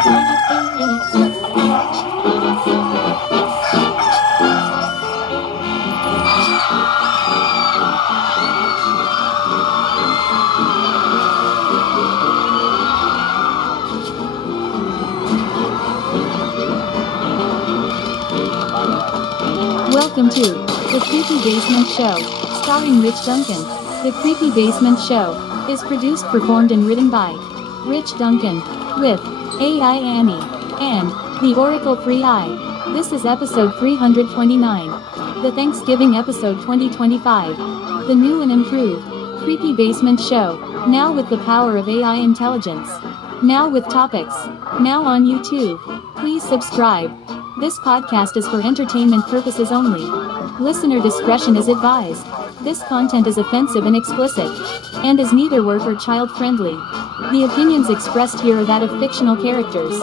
Welcome to The Creepy Basement Show, starring Rich Duncan. The Creepy Basement Show is produced, performed, and written by Rich Duncan, with AI Annie and the Oracle Free Eye. This is episode 329, the Thanksgiving episode 2025. The new and improved Creepy Basement Show, now with the power of AI intelligence. Now with topics. Now on YouTube. Please subscribe. This podcast is for entertainment purposes only. Listener discretion is advised. This content is offensive and explicit, and is neither work or child friendly. The opinions expressed here are that of fictional characters.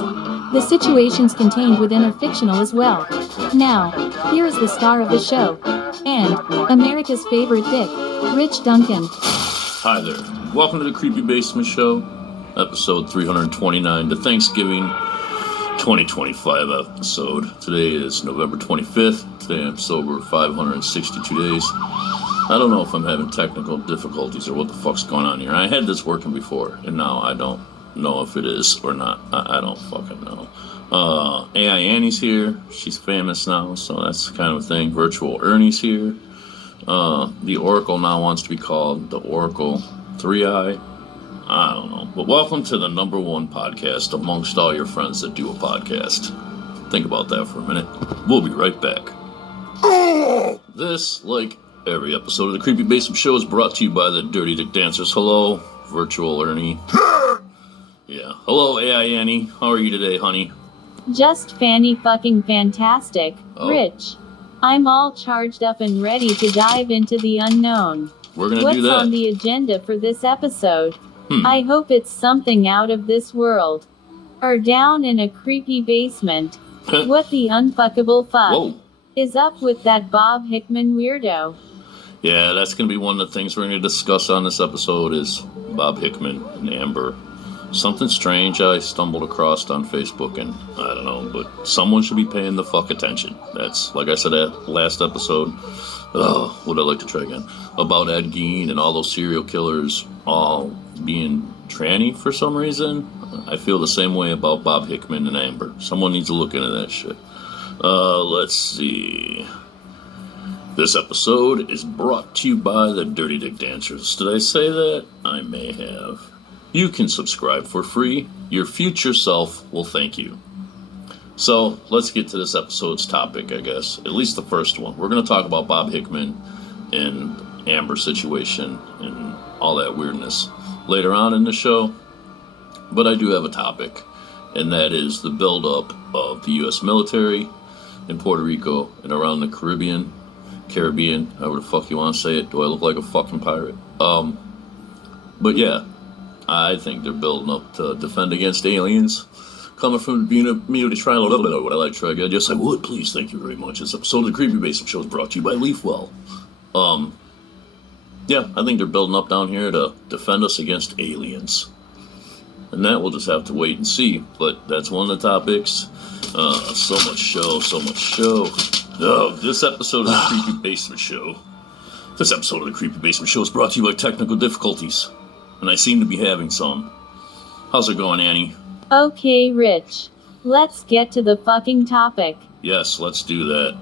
The situations contained within are fictional as well. Now, here is the star of the show, and America's favorite dick, Rich Duncan. Hi there. Welcome to the Creepy Basement Show, episode 329, the Thanksgiving 2025 episode. Today is November 25th. Today I'm sober 562 days. I don't know if I'm having technical difficulties or what the fuck's going on here. I had this working before, and now I don't know if it is or not. I don't fucking know. AI Annie's here. She's famous now, so that's kind of a thing. Virtual Ernie's here. The Oracle now wants to be called the Oracle 3i. I don't know. But welcome to the number one podcast amongst all your friends that do a podcast. Think about that for a minute. We'll be right back. This, like every episode of the Creepy Basement Show, is brought to you by the Dirty Dick Dancers. Hello, Virtual Ernie. Yeah. Hello, AI Annie. How are you today, honey? Just fanny fucking fantastic, Rich. I'm all charged up and ready to dive into the unknown. We're gonna do that. What's on the agenda for this episode? I hope it's something out of this world. Or down in a creepy basement. What the unfuckable fuck is up with that Bob Hickman weirdo? Yeah, that's going to be one of the things we're going to discuss on this episode is Bob Hickman and Amber. Something strange I stumbled across on Facebook, and I don't know, but someone should be paying the fuck attention. That's, like I said at last episode, would I like to try again, about Ed Gein and all those serial killers all being tranny for some reason. I feel the same way about Bob Hickman and Amber. Someone needs to look into that shit. Let's see. This episode is brought to you by the Dirty Dick Dancers. Did I say that? I may have. You can subscribe for free. Your future self will thank you. So, let's get to this episode's topic, I guess. At least the first one. We're going to talk about Bob Hickman and Amber's situation and all that weirdness later on in the show. But I do have a topic, and that is the buildup of the U.S. military in Puerto Rico and around the Caribbean, however the fuck you want to say it. Do I look like a fucking pirate? But yeah, I think they're building up to defend against aliens coming from the Bermuda Triangle. Would I like to try again? Yes, I would. Please, thank you very much. This episode of the Creepy Basement Show is brought to you by Leafwell. Yeah, I think they're building up down here to defend us against aliens. And that we'll just have to wait and see. But that's one of the topics. So much show. This episode of the Creepy Basement Show. This episode of the Creepy Basement Show is brought to you by technical difficulties. And I seem to be having some. How's it going, Annie? Okay, Rich. Let's get to the fucking topic. Yes, let's do that.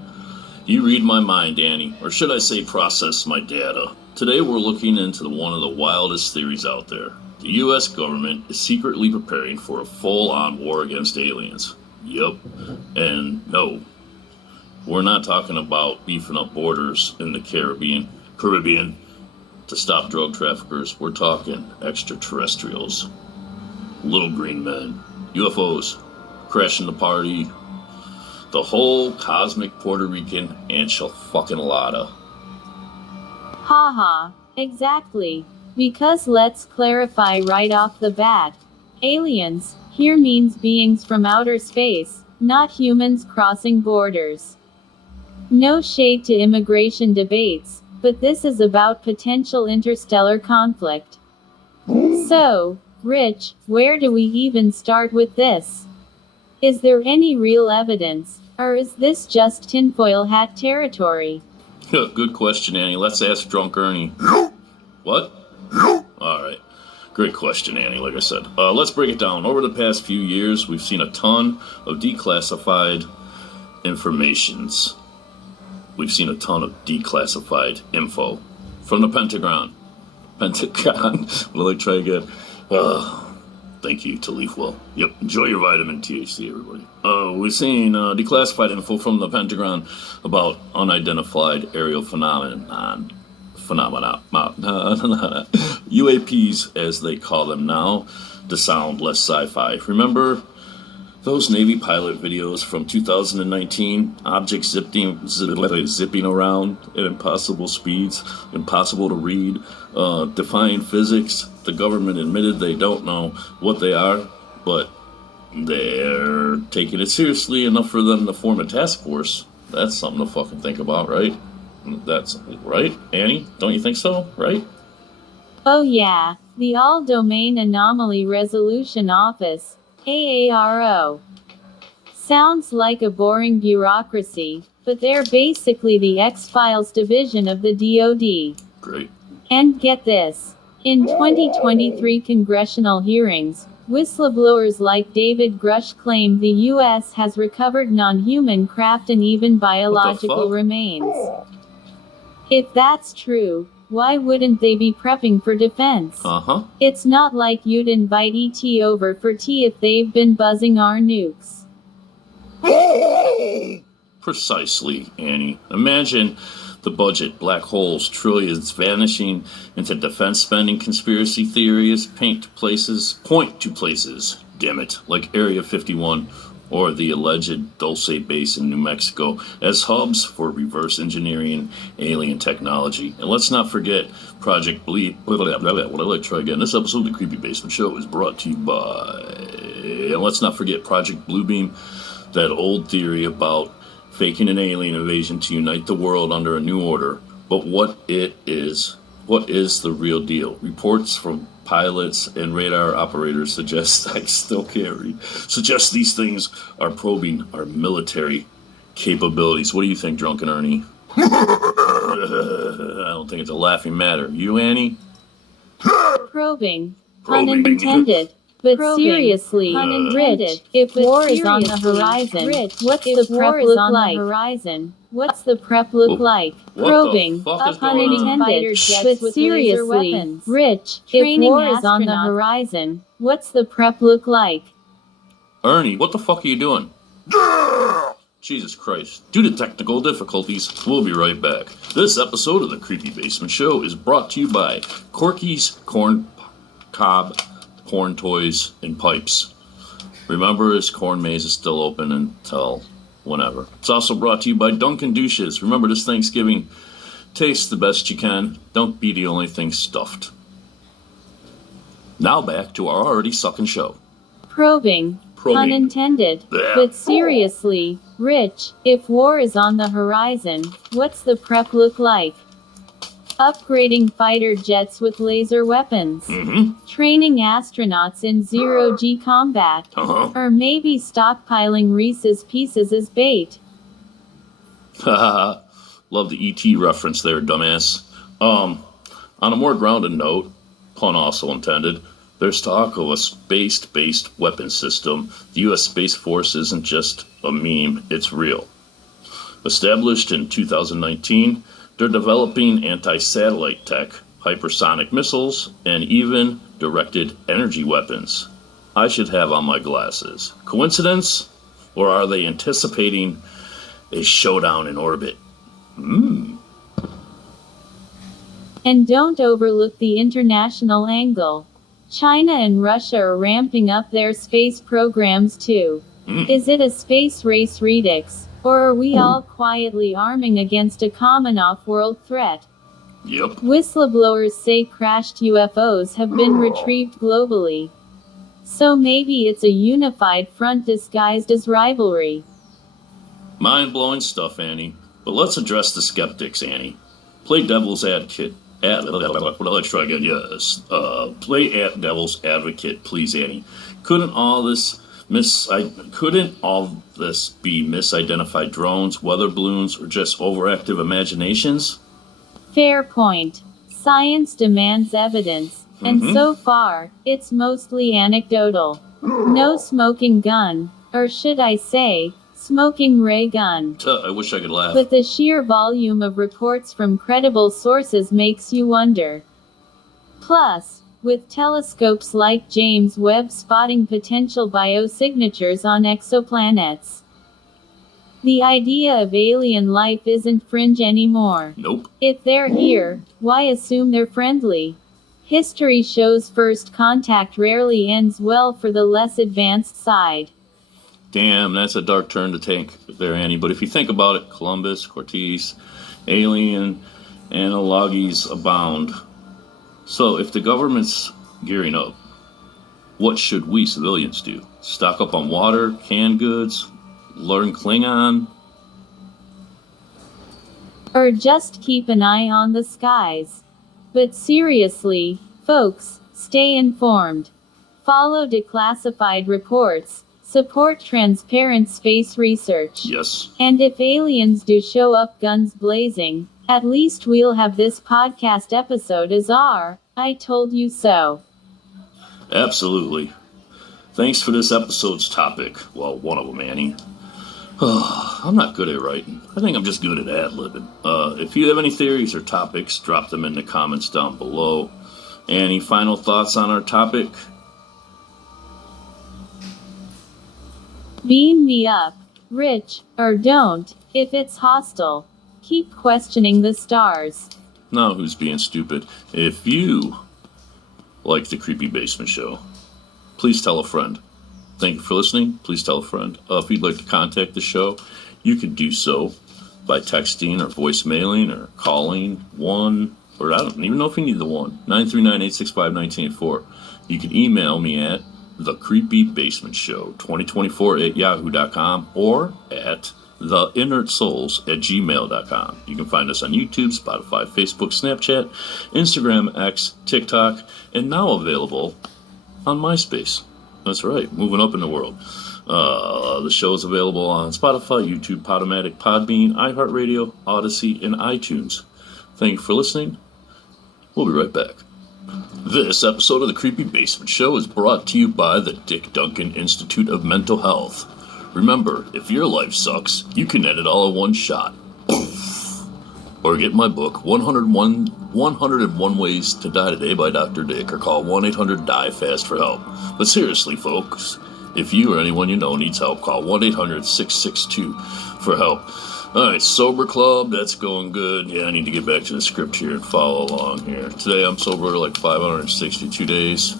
You read my mind, Annie. Or should I say process my data. Today we're looking into one of the wildest theories out there. The U.S. government is secretly preparing for a full-on war against aliens. Yup. And no, we're not talking about beefing up borders in the Caribbean to stop drug traffickers. We're talking extraterrestrials. Little green men. UFOs. Crashing the party. The whole cosmic Puerto Rican enchilada. Haha, exactly. Because let's clarify right off the bat. Aliens here means beings from outer space, not humans crossing borders. No shade to immigration debates, but this is about potential interstellar conflict. So, Rich, where do we even start with this? Is there any real evidence, or is this just tinfoil hat territory? Good question, Annie. Let's ask Drunk Ernie. What? All right. Great question, Annie, like I said. Let's break it down. Over the past few years, we've seen a ton of declassified informations. We've seen a ton of declassified info from the Pentagon. Will I try again? Thank you to Leafwell. Yep, enjoy your vitamin THC, everybody. We've seen declassified info from the Pentagon about unidentified aerial phenomena, UAPs as they call them now, to sound less sci-fi. Remember those Navy pilot videos from 2019? Objects zipping around at impossible speeds, impossible to read, defying physics. The government admitted they don't know what they are, but they're taking it seriously enough for them to form a task force. That's something to fucking think about, right? That's right, Annie? Don't you think so, right? Oh yeah, the All-Domain Anomaly Resolution Office, AARO. Sounds like a boring bureaucracy, but they're basically the X-Files division of the DoD. Great. And get this. In 2023 congressional hearings, whistleblowers like David Grush claimed the U.S. has recovered non-human craft and even biological remains. If that's true, why wouldn't they be prepping for defense? It's not like you'd invite ET over for tea if they've been buzzing our nukes. Precisely, Annie. Imagine the budget, black holes, trillions vanishing into defense spending conspiracy theories, point to places, damn it, like Area 51 or the alleged Dulce base in New Mexico as hubs for reverse engineering alien technology. And let's not forget Project Bleep. This episode of the Creepy Basement Show is brought to you by... And let's not forget Project Bluebeam, that old theory about faking an alien invasion to unite the world under a new order. But what is the real deal? Reports from pilots and radar operators suggest these things are probing our military capabilities. What do you think, Drunken Ernie? I don't think it's a laughing matter. You, Annie? Probing. Pun intended. But seriously, Rich, if war is on the horizon, what's the prep look like? What's the prep look like? Probing, pun intended, but seriously, Rich, if war is on the horizon, what's the prep look like? Ernie, what the fuck are you doing? Jesus Christ. Due to technical difficulties, we'll be right back. This episode of the Creepy Basement Show is brought to you by Corky's Corn Cob Corn Toys and Pipes. Remember, his corn maze is still open until whenever. It's also brought to you by Dunkin' Douches. Remember, this Thanksgiving, taste the best you can. Don't be the only thing stuffed. Now back to our already sucking show. Probing. Pun intended. But seriously, Rich, if war is on the horizon, what's the prep look like? Upgrading fighter jets with laser weapons. Training astronauts in zero-G combat. Or maybe stockpiling Reese's Pieces as bait. Love the E.T. reference there, dumbass. On a more grounded note, pun also intended, there's talk of a space-based weapon system. The U.S. Space Force isn't just a meme, it's real. Established in 2019, they're developing anti-satellite tech, hypersonic missiles, and even directed energy weapons. I should have on my glasses. Coincidence? Or are they anticipating a showdown in orbit? And don't overlook the international angle. China and Russia are ramping up their space programs too. Is it a space race redux? Or are we all quietly arming against a common off-world threat? Yep. Whistleblowers say crashed UFOs have been retrieved globally. So maybe it's a unified front disguised as rivalry. Mind-blowing stuff, Annie. But let's address the skeptics, Annie. Play devil's advocate. Let's try again, yes. Play devil's advocate, please, Annie. Couldn't all this Couldn't all this be misidentified drones, weather balloons, or just overactive imaginations? Fair point. Science demands evidence, and Mhm. so far, it's mostly anecdotal. No smoking gun, or should I say, smoking ray gun. I wish I could laugh. But the sheer volume of reports from credible sources makes you wonder. Plus, with telescopes like James Webb spotting potential biosignatures on exoplanets, the idea of alien life isn't fringe anymore. Nope. If they're here, why assume they're friendly? History shows first contact rarely ends well for the less advanced side. Damn, that's a dark turn to take there, Annie. But if you think about it, Columbus, Cortez, alien analogies abound. So if the government's gearing up, what should we civilians do? Stock up on water, canned goods, learn Klingon? Or just keep an eye on the skies. But seriously, folks, stay informed. Follow declassified reports. Support transparent space research. Yes. And if aliens do show up guns blazing, at least we'll have this podcast episode as our I told you so. Absolutely. Thanks for this episode's topic. Well, one of them, Annie. I'm not good at writing. I think I'm just good at ad-libbing. If you have any theories or topics, drop them in the comments down below. Any final thoughts on our topic? Beam me up, Rich, or don't, if it's hostile. Keep questioning the stars. Now who's being stupid? If you like the Creepy Basement Show, please tell a friend. Thank you for listening. Please tell a friend. If you'd like to contact the show, you can do so by texting or voicemailing or calling or I don't even know if you need the 939-865-1984. You can email me at thecreepybasementshow2024@yahoo.com or at theinertsouls@gmail.com. You can find us on YouTube, Spotify, Facebook, Snapchat, Instagram, X, TikTok, and now available on MySpace. That's right, moving up in the world. The show is available on Spotify, YouTube, Podomatic, Podbean, iHeartRadio, Odyssey, and iTunes. Thank you for listening. We'll be right back. This episode of the Creepy Basement Show is brought to you by the Dick Duncan Institute of Mental Health. Remember, if your life sucks, you can end it all in one shot. Or get my book, 101 Ways to Die Today by Dr. Dick, or call 1-800-DIE-FAST for help. But seriously, folks, if you or anyone you know needs help, call 1-800-662 for help. Alright, Sober Club, that's going good. Yeah, I need to get back to the script here and follow along here. Today I'm sober like 562 days.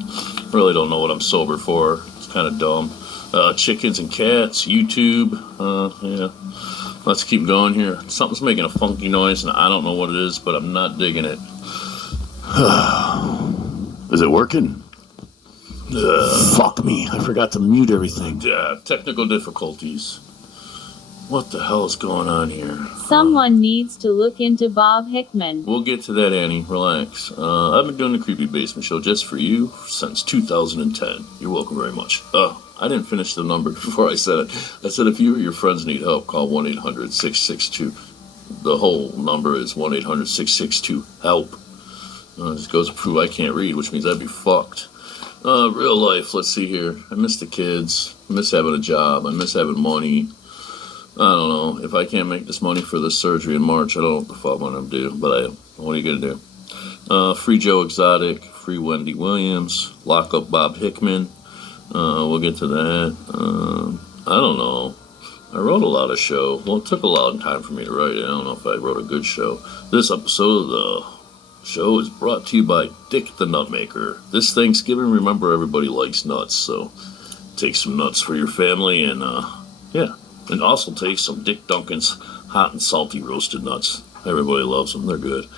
Really don't know what I'm sober for. It's kind of dumb. Chickens and cats, YouTube, yeah. Let's keep going here. Something's making a funky noise and I don't know what it is, but I'm not digging it. Is it working? Fuck me, I forgot to mute everything. Yeah, technical difficulties. What the hell is going on here? Someone needs to look into Bob Hickman. We'll get to that, Annie. Relax. I've been doing the Creepy Basement Show just for you since 2010. You're welcome very much. I didn't finish the number before I said it. I said if you or your friends need help, call 1-800-662. The whole number is 1-800-662-HELP. This goes to prove I can't read, which means I'd be fucked. Real life, let's see here. I miss the kids. I miss having a job. I miss having money. I don't know. If I can't make this money for this surgery in March, I don't know what the fuck I'm going to do. But I am. What are you going to do? Free Joe Exotic. Free Wendy Williams. Lock up Bob Hickman. We'll get to that. I don't know. I wrote a lot of show. Well, it took a lot of time for me to write it. I don't know if I wrote a good show. This episode of the show is brought to you by Dick the Nutmaker. This Thanksgiving, remember everybody likes nuts, so take some nuts for your family and, yeah. And also take some Dick Duncan's hot and salty roasted nuts. Everybody loves them. They're good.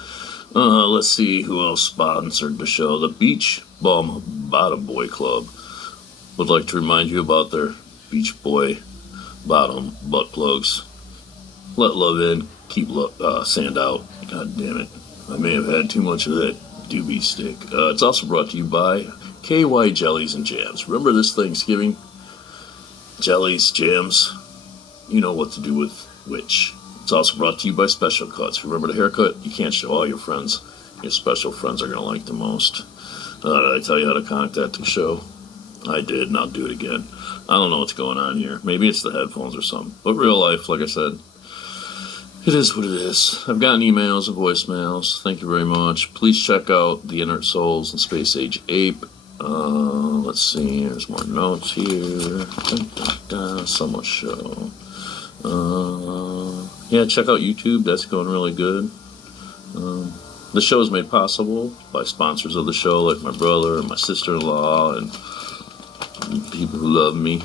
Let's see who else sponsored the show. The Beach Bum Bottom Boy Club would like to remind you about their Beach Boy bottom butt plugs. Let love in, keep sand out. God damn it. I may have had too much of that doobie stick. It's also brought to you by KY Jellies and Jams. Remember this Thanksgiving? jellies, jams. You know what to do with which. It's also brought to you by Special Cuts. Remember the haircut? You can't show all your friends. Your special friends are going to like the most. Did I tell you how to contact the show? I did, and I'll do it again. I don't know what's going on here. Maybe it's the headphones or something. But real life, like I said, it is what it is. I've gotten emails and voicemails. Thank you very much. Please check out The Inert Souls and Space Age Ape. Let's see. There's more notes here. So much show. Yeah, check out YouTube. That's going really good. The show is made possible by sponsors of the show, like my brother and my sister-in-law and people who love me.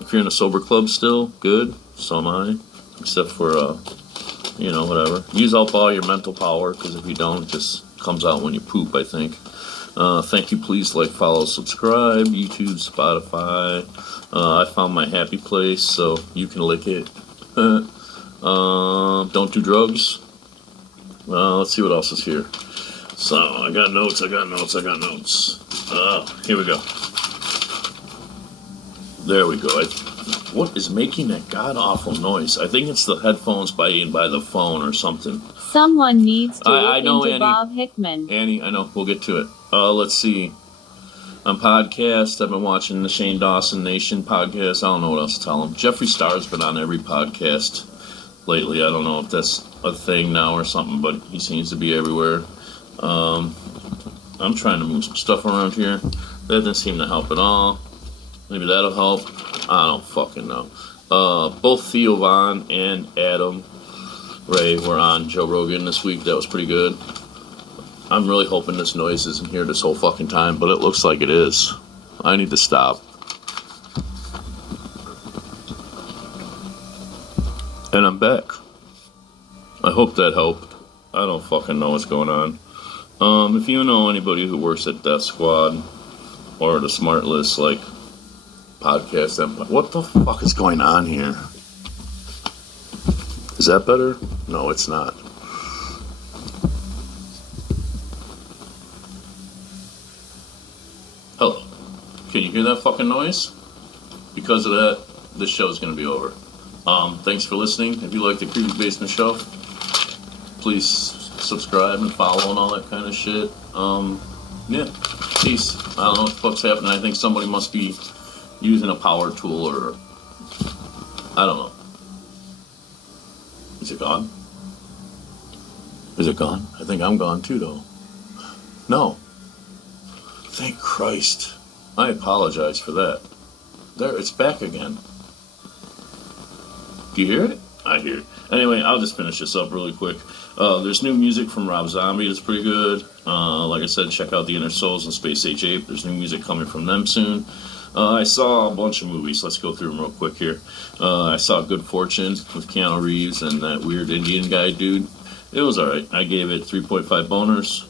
If you're in a sober club still, good. So am I. Except for, whatever. Use up all your mental power, because if you don't, it just comes out when you poop, I think. Thank you. Please like, follow, subscribe. YouTube, Spotify. I found my happy place, so you can lick it. Don't do drugs. Let's see what else is here. So, I got notes. Here we go. There we go. What is making that god-awful noise? I think it's the headphones by the phone or something. Someone needs to I look know, into Annie. Bob Hickman. Annie, I know. We'll get to it. Let's see. On podcast, I've been watching the Shane Dawson Nation podcast. I don't know what else to tell him. Jeffree Star's been on every podcast lately. I don't know if that's a thing now or something, but he seems to be everywhere. I'm trying to move some stuff around here. That didn't seem to help at all. Maybe that'll help. I don't fucking know. Both Theo Von and Adam Ray were on Joe Rogan this week. That was pretty good. I'm really hoping this noise isn't here this whole fucking time, but it looks like it is. I need to stop. And I'm back. I hope that helped. I don't fucking know what's going on. If you know anybody who works at Death Squad or the Smart List, like, podcast empire. What the fuck is going on here? Is that better? No, it's not. Hello. Can you hear that fucking noise? Because of that, this show is going to be over. Thanks for listening. If you like the Creepy Basement Show, please subscribe and follow and all that kind of shit. Yeah. Peace. I don't know what the fuck's happening. I think somebody must be using a power tool or I don't know. Is it gone? Is it gone? I think I'm gone too, though. No. Thank Christ. I apologize for that. There, it's back again. Do you hear it? I hear it. Anyway, I'll just finish this up really quick. There's new music from Rob Zombie that's pretty good. Like I said, check out The Inner Souls and Space Age Ape. There's new music coming from them soon. I saw a bunch of movies. Let's go through them real quick here. I saw Good Fortune with Keanu Reeves and that weird Indian guy dude. It was alright. I gave it 3.5 boners.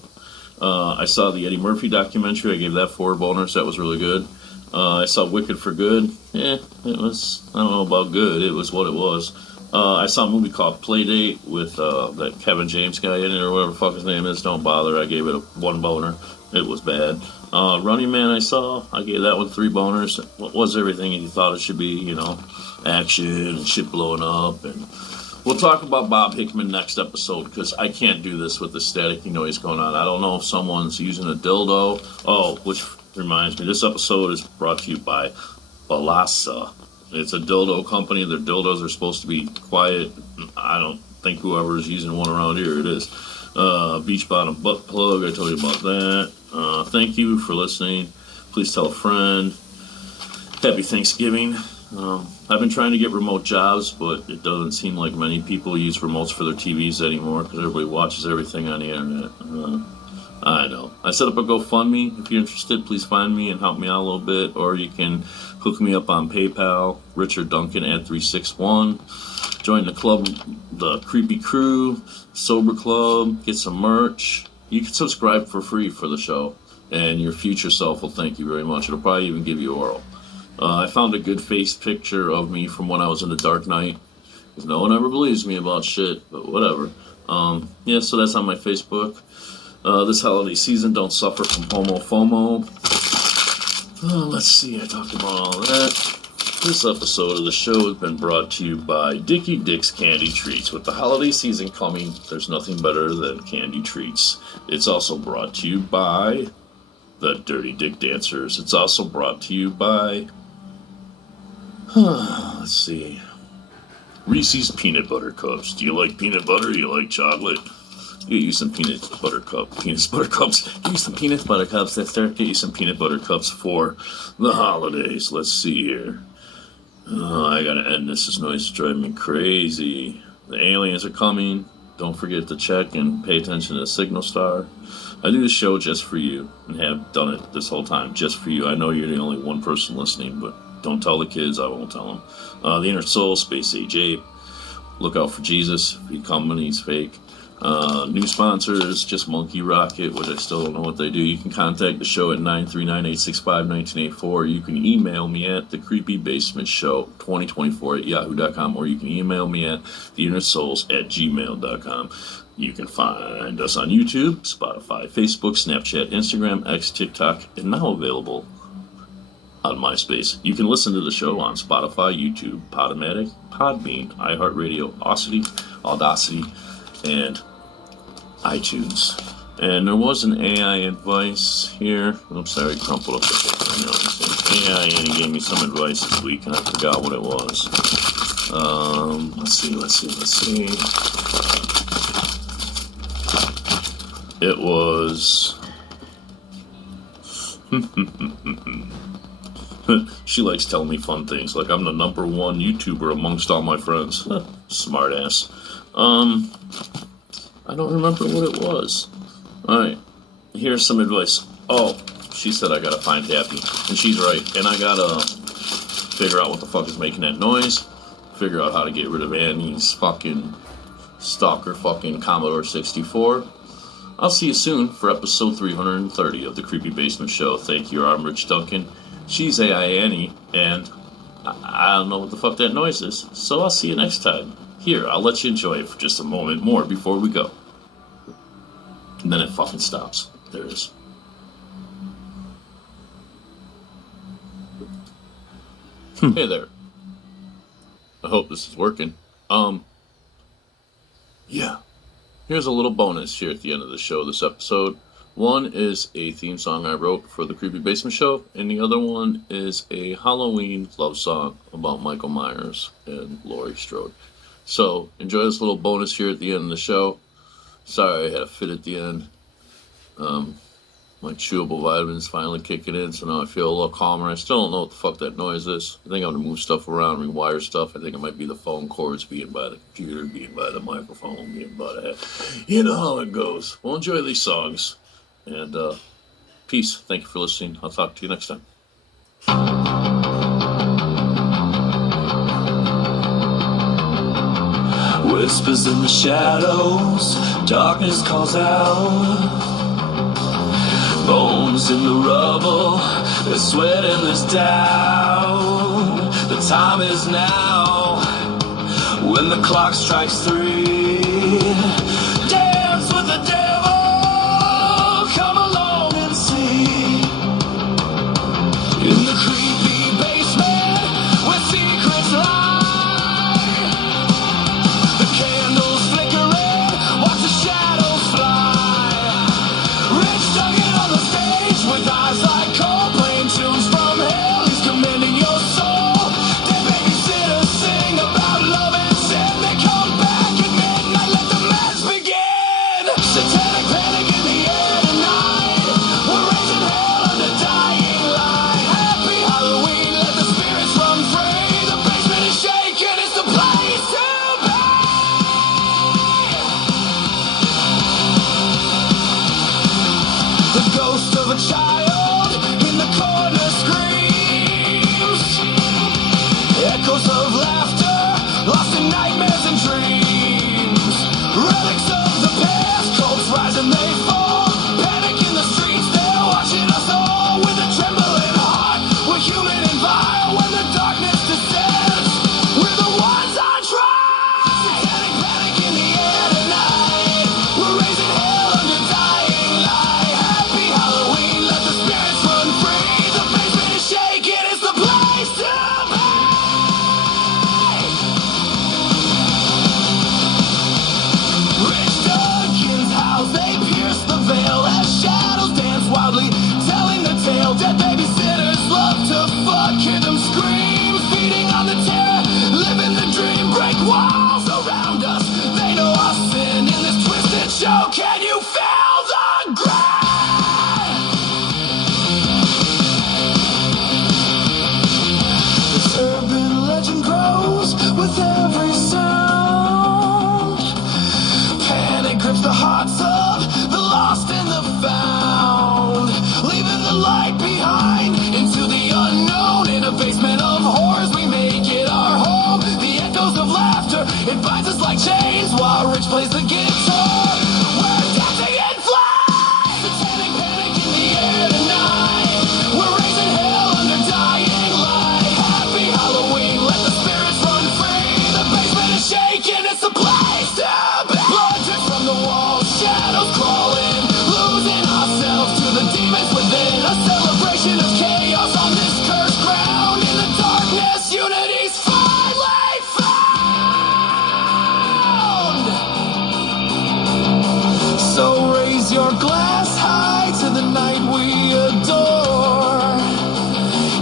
I saw the Eddie Murphy documentary. I gave that 4 boners. That was really good. I saw Wicked for Good. Yeah, it was, I don't know about good. It was what it was. I saw a movie called Playdate with that Kevin James guy in it or whatever the fuck his name is. Don't bother. I gave it 1 boner. It was bad. Running Man I saw. I gave that one 3 boners. What was everything you thought it should be, you know. Action and shit blowing up. And we'll talk about Bob Hickman next episode because I can't do this with the staticky noise going on. I don't know if someone's using a dildo. Oh, which reminds me, this episode is brought to you by Balasa. It's a dildo company. Their dildos are supposed to be quiet. I don't think whoever's using one around here it is. Beach Bottom Butt Plug. I told you about that. Thank you for listening. Please tell a friend. Happy Thanksgiving. I've been trying to get remote jobs, but it doesn't seem like many people use remotes for their TVs anymore because everybody watches everything on the internet. I know. I set up a GoFundMe. If you're interested, please find me and help me out a little bit. Or you can hook me up on PayPal, Richard Duncan at 361. Join the club, the Creepy Crew, Sober Club, get some merch. You can subscribe for free for the show. And your future self will thank you very much. It'll probably even give you oral. I found a good face picture of me from when I was in the Dark Knight. Because no one ever believes me about shit, but whatever. Yeah, so that's on my Facebook. This holiday season, don't suffer from homo FOMO. Let's see, I talked about all that. This episode of the show has been brought to you by Dickie Dick's Candy Treats. With the holiday season coming, there's nothing better than candy treats. It's also brought to you by the Dirty Dick Dancers. It's also brought to you by, let's see, Reese's Peanut Butter Cups. Do you like peanut butter? Do you like chocolate? Get you some peanut butter cups. Get you some peanut butter cups, sister. Get you some peanut butter cups for the holidays. Let's see here. Oh, I gotta end this. This noise is driving me crazy. The aliens are coming. Don't forget to check and pay attention to the Signal Star. I do this show just for you and have done it this whole time just for you. I know you're the only one person listening, but don't tell the kids. I won't tell them. The Inner Soul, Space Age Ape. Look out for Jesus. If he's coming, he's fake. New sponsors, just Monkey Rocket, which I still don't know what they do. You can contact the show at 939-865-1984. You can email me at thecreepybasementshow2024@yahoo.com, or you can email me at theinnersouls@gmail.com. You can find us on YouTube, Spotify, Facebook, Snapchat, Instagram, X, TikTok, and now available on MySpace. You can listen to the show on Spotify, YouTube, Podomatic, Podbean, iHeartRadio, Audacity, and iTunes. And there was an AI advice here. I'm sorry, I crumpled up the paper. I know AI and he gave me some advice this week, and I forgot what it was. Let's see. It was... She likes telling me fun things, like I'm the #1 YouTuber amongst all my friends. Smart ass. I don't remember what it was. Alright, here's some advice. Oh, she said I gotta find Happy. And she's right. And I gotta figure out what the fuck is making that noise. Figure out how to get rid of Annie's fucking stalker fucking Commodore 64. I'll see you soon for episode 330 of the Creepy Basement Show. Thank you, I'm Rich Duncan. She's AI Annie, and I don't know what the fuck that noise is. So I'll see you next time. Here, I'll let you enjoy it for just a moment more before we go. And then it fucking stops. There it is. Hey there. I hope this is working. Yeah. Here's a little bonus here at the end of the show this episode. One is a theme song I wrote for the Creepy Basement Show, and the other one is a Halloween love song about Michael Myers and Laurie Strode. So, enjoy this little bonus here at the end of the show. Sorry I had a fit at the end. My chewable vitamins finally kicking in, so now I feel a little calmer. I still don't know what the fuck that noise is. I think I'm going to move stuff around, rewire stuff. I think it might be the phone cords being by the computer, being by the microphone, being by the head. You know how it goes. Well, enjoy these songs. And, peace. Thank you for listening. I'll talk to you next time. Whispers in the shadows, darkness calls out. Bones in the rubble, they're sweating this down. The time is now, when the clock strikes 3. Dance with the devil, come along and see. In the creepy basement, where secrets lie. The candles flickering, watch the shadows fly. Rich Duncan on the stage with eyes like coal, playing tunes from hell. He's commanding your soul. Dead babysitters sing about love and sin. They come back at midnight.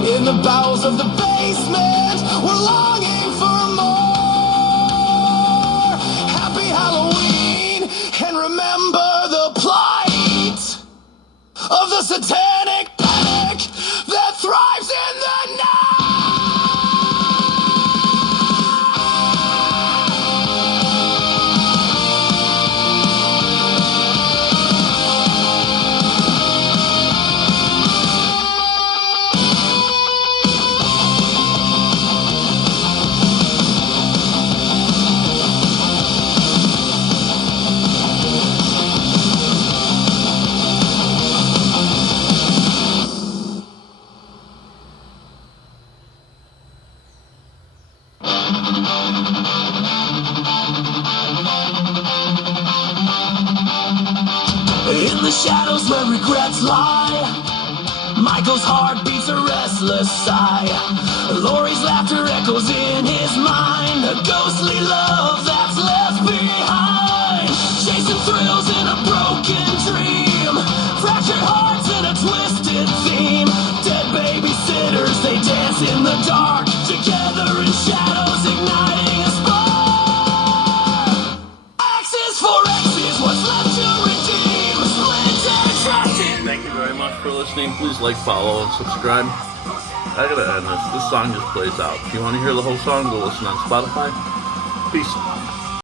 In the bowels of the basement, we're longing for more. Happy Halloween, and remember the plight of the satanic panic that thrives in the night. In the shadows where regrets lie, Michael's heart beats a restless sigh. Laurie's laughter echoes in his mind, a ghostly love that's left behind. Chasing thrills in a broken dream, fractured hearts in a twisted theme. Dead babysitters, they dance in the dark, together in shadows, igniting a spark. Axis for X's, what's left to redeem? Splinter trusting. Thank you very much for listening. Please like, follow, and subscribe. I gotta end this. This song just plays out. If you want to hear the whole song, go listen on Spotify. Peace.